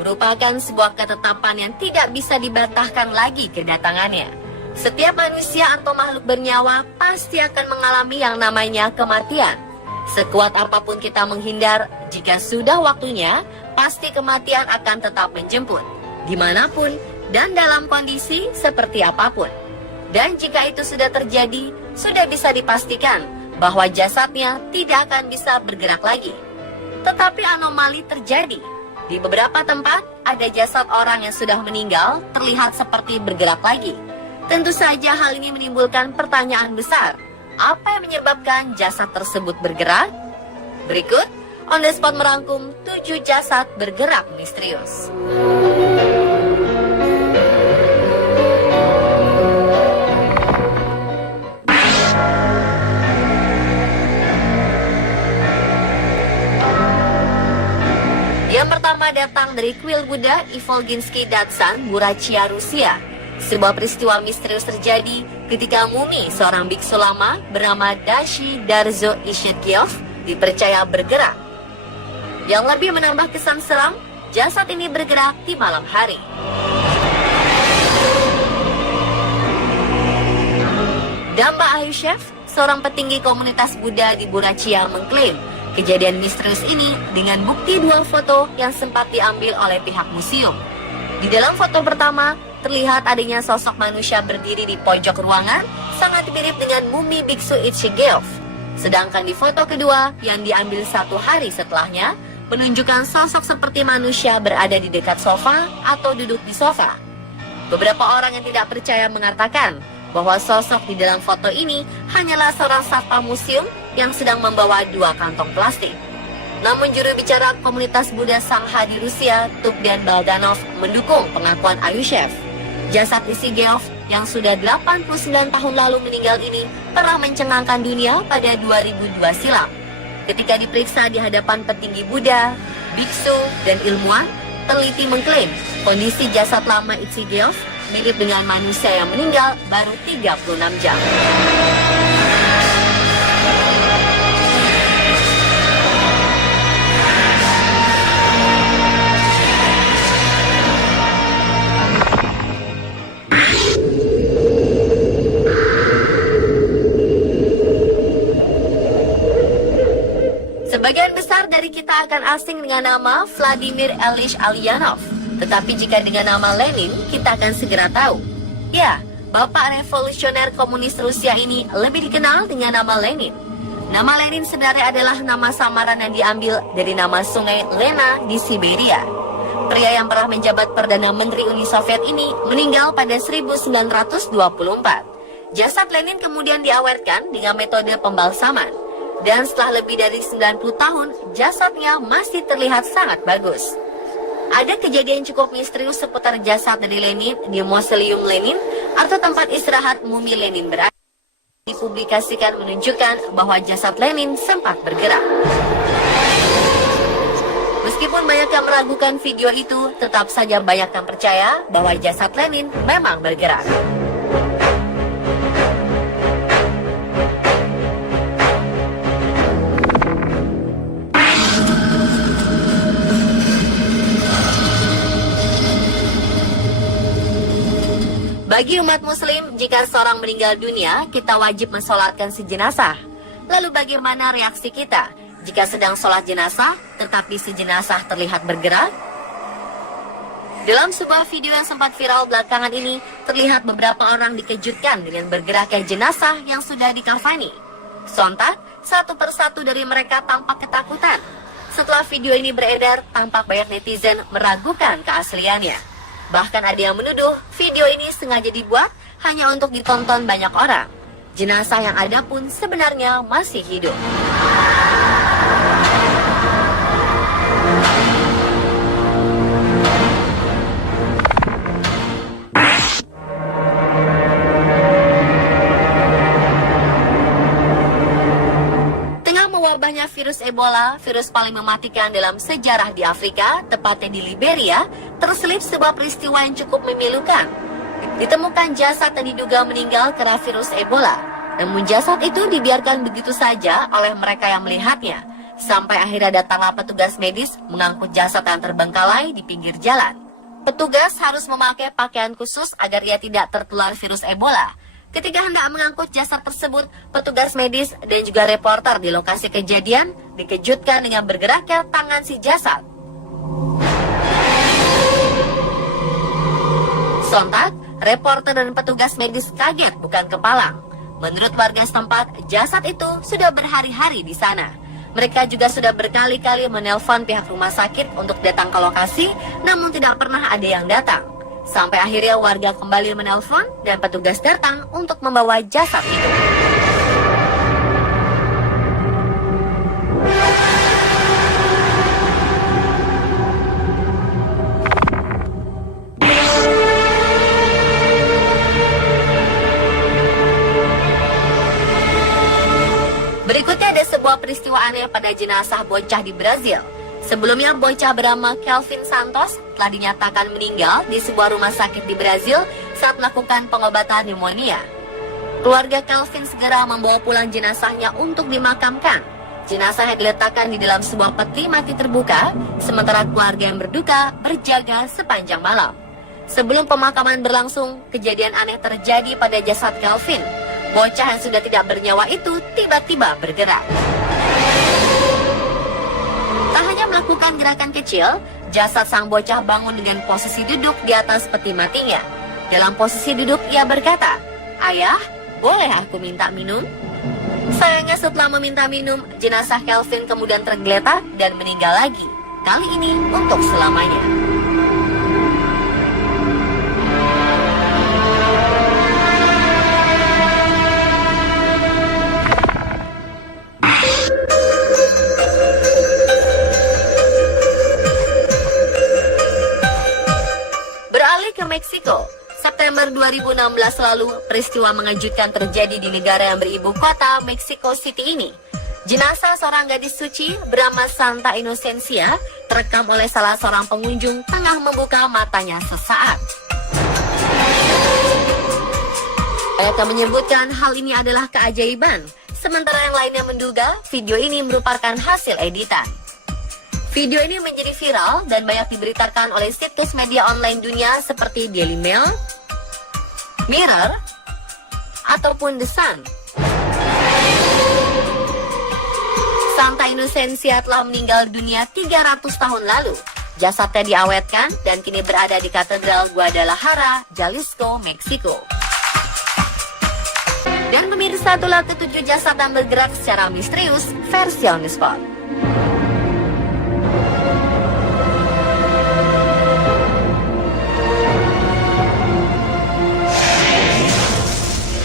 merupakan sebuah ketetapan yang tidak bisa dibantahkan lagi kedatangannya. Setiap manusia atau makhluk bernyawa pasti akan mengalami yang namanya kematian. Sekuat apapun kita menghindar, jika sudah waktunya, pasti kematian akan tetap menjemput, dimanapun dan dalam kondisi seperti apapun. Dan jika itu sudah terjadi, sudah bisa dipastikan bahwa jasadnya tidak akan bisa bergerak lagi. Tetapi anomali terjadi. Di beberapa tempat, ada jasad orang yang sudah meninggal terlihat seperti bergerak lagi. Tentu saja hal ini menimbulkan pertanyaan besar. Apa yang menyebabkan jasad tersebut bergerak? Berikut, On The Spot merangkum 7 jasad bergerak misterius. Yang pertama datang dari kuil Buddha Ivolginsky Datsan, Burachia, Rusia. Sebuah peristiwa misterius terjadi ketika mumi seorang biksu lama bernama Dashi Darzo Ishetgyov dipercaya bergerak. Yang lebih menambah kesan seram, jasad ini bergerak di malam hari. Damba Ayushev, seorang petinggi komunitas Buddha di Burachia, mengklaim kejadian misterius ini dengan bukti 2 foto yang sempat diambil oleh pihak museum. Di dalam foto pertama, terlihat adanya sosok manusia berdiri di pojok ruangan, sangat mirip dengan mumi biksu Ishetgyov. Sedangkan di foto kedua, yang diambil 1 hari setelahnya, menunjukkan sosok seperti manusia berada di dekat sofa atau duduk di sofa. Beberapa orang yang tidak percaya mengatakan bahwa sosok di dalam foto ini hanyalah seorang satpam museum yang sedang membawa 2 kantong plastik. Namun juru bicara komunitas Buddha Sangha di Rusia, Tugdan Baldanov, mendukung pengakuan Ayushev. Jasad Ishetgyov yang sudah 89 tahun lalu meninggal ini pernah mencengangkan dunia pada 2002 silam. Ketika diperiksa di hadapan petinggi Buddha, biksu, dan ilmuwan, teliti mengklaim kondisi jasad lama Ishetgyov mirip dengan manusia yang meninggal baru 36 jam. Sebagian besar dari kita akan asing dengan nama Vladimir Ilyich Ulyanov. Tetapi jika dengan nama Lenin, kita akan segera tahu. Ya, Bapak Revolusioner Komunis Rusia ini lebih dikenal dengan nama Lenin. Nama Lenin sebenarnya adalah nama samaran yang diambil dari nama sungai Lena di Siberia. Pria yang pernah menjabat Perdana Menteri Uni Soviet ini meninggal pada 1924. Jasad Lenin kemudian diawetkan dengan metode pembalsaman. Dan setelah lebih dari 90 tahun, jasadnya masih terlihat sangat bagus. Ada kejadian cukup misterius seputar jasad dari Lenin di Mausoleum Lenin atau tempat istirahat mumi Lenin berada. Dipublikasikan menunjukkan bahwa jasad Lenin sempat bergerak. Meskipun banyak yang meragukan video itu, tetap saja banyak yang percaya bahwa jasad Lenin memang bergerak. Bagi umat muslim, jika seorang meninggal dunia, kita wajib mensolatkan si jenazah. Lalu bagaimana reaksi kita jika sedang sholat jenazah, tetapi si jenazah terlihat bergerak? Dalam sebuah video yang sempat viral belakangan ini, terlihat beberapa orang dikejutkan dengan bergeraknya jenazah yang sudah dikafani. Sontak, satu persatu dari mereka tampak ketakutan. Setelah video ini beredar, tampak banyak netizen meragukan keasliannya. Bahkan ada yang menuduh video ini sengaja dibuat hanya untuk ditonton banyak orang. Jenazah yang ada pun sebenarnya masih hidup. Wabahnya virus Ebola, virus paling mematikan dalam sejarah di Afrika, tepatnya di Liberia, terselip sebuah peristiwa yang cukup memilukan. Ditemukan jasad yang diduga meninggal karena virus Ebola. Namun jasad itu dibiarkan begitu saja oleh mereka yang melihatnya. Sampai akhirnya datanglah petugas medis mengangkut jasad yang terbengkalai di pinggir jalan. Petugas harus memakai pakaian khusus agar ia tidak tertular virus Ebola. Ketika hendak mengangkut jasad tersebut, petugas medis dan juga reporter di lokasi kejadian dikejutkan dengan bergeraknya tangan si jasad. Sontak, reporter dan petugas medis kaget bukan kepalang. Menurut warga setempat, jasad itu sudah berhari-hari di sana. Mereka juga sudah berkali-kali menelpon pihak rumah sakit untuk datang ke lokasi, namun tidak pernah ada yang datang. Sampai akhirnya warga kembali menelpon dan petugas datang untuk membawa jasad itu. Berikutnya ada sebuah peristiwa aneh pada jenazah bocah di Brazil. Sebelumnya, bocah bernama Kelvin Santos telah dinyatakan meninggal di sebuah rumah sakit di Brazil saat melakukan pengobatan pneumonia. Keluarga Kelvin segera membawa pulang jenazahnya untuk dimakamkan. Jenazahnya diletakkan di dalam sebuah peti mati terbuka, sementara keluarga yang berduka berjaga sepanjang malam. Sebelum pemakaman berlangsung, kejadian aneh terjadi pada jasad Kelvin. Bocah yang sudah tidak bernyawa itu tiba-tiba bergerak. Tak hanya melakukan gerakan kecil, jasad sang bocah bangun dengan posisi duduk di atas peti matinya. Dalam posisi duduk, ia berkata, "Ayah, boleh aku minta minum?" Sayangnya setelah meminta minum, jenazah Kelvin kemudian tergeletak dan meninggal lagi. Kali ini untuk selamanya. Meksiko. September 2016 lalu, peristiwa mengejutkan terjadi di negara yang beribu kota Mexico City ini. Jenazah seorang gadis suci bernama Santa Inocencia terekam oleh salah seorang pengunjung tengah membuka matanya sesaat. Mereka menyebutkan hal ini adalah keajaiban, sementara yang lainnya menduga video ini merupakan hasil editan. Video ini menjadi viral dan banyak diberitakan oleh situs media online dunia seperti Daily Mail, Mirror, ataupun The Sun. Santa Inocencia telah meninggal dunia 300 tahun lalu. Jasadnya diawetkan dan kini berada di Katedral Guadalajara, Jalisco, Meksiko. Dan pemirsa, itulah ketujuh jasad yang bergerak secara misterius versi On The Spot.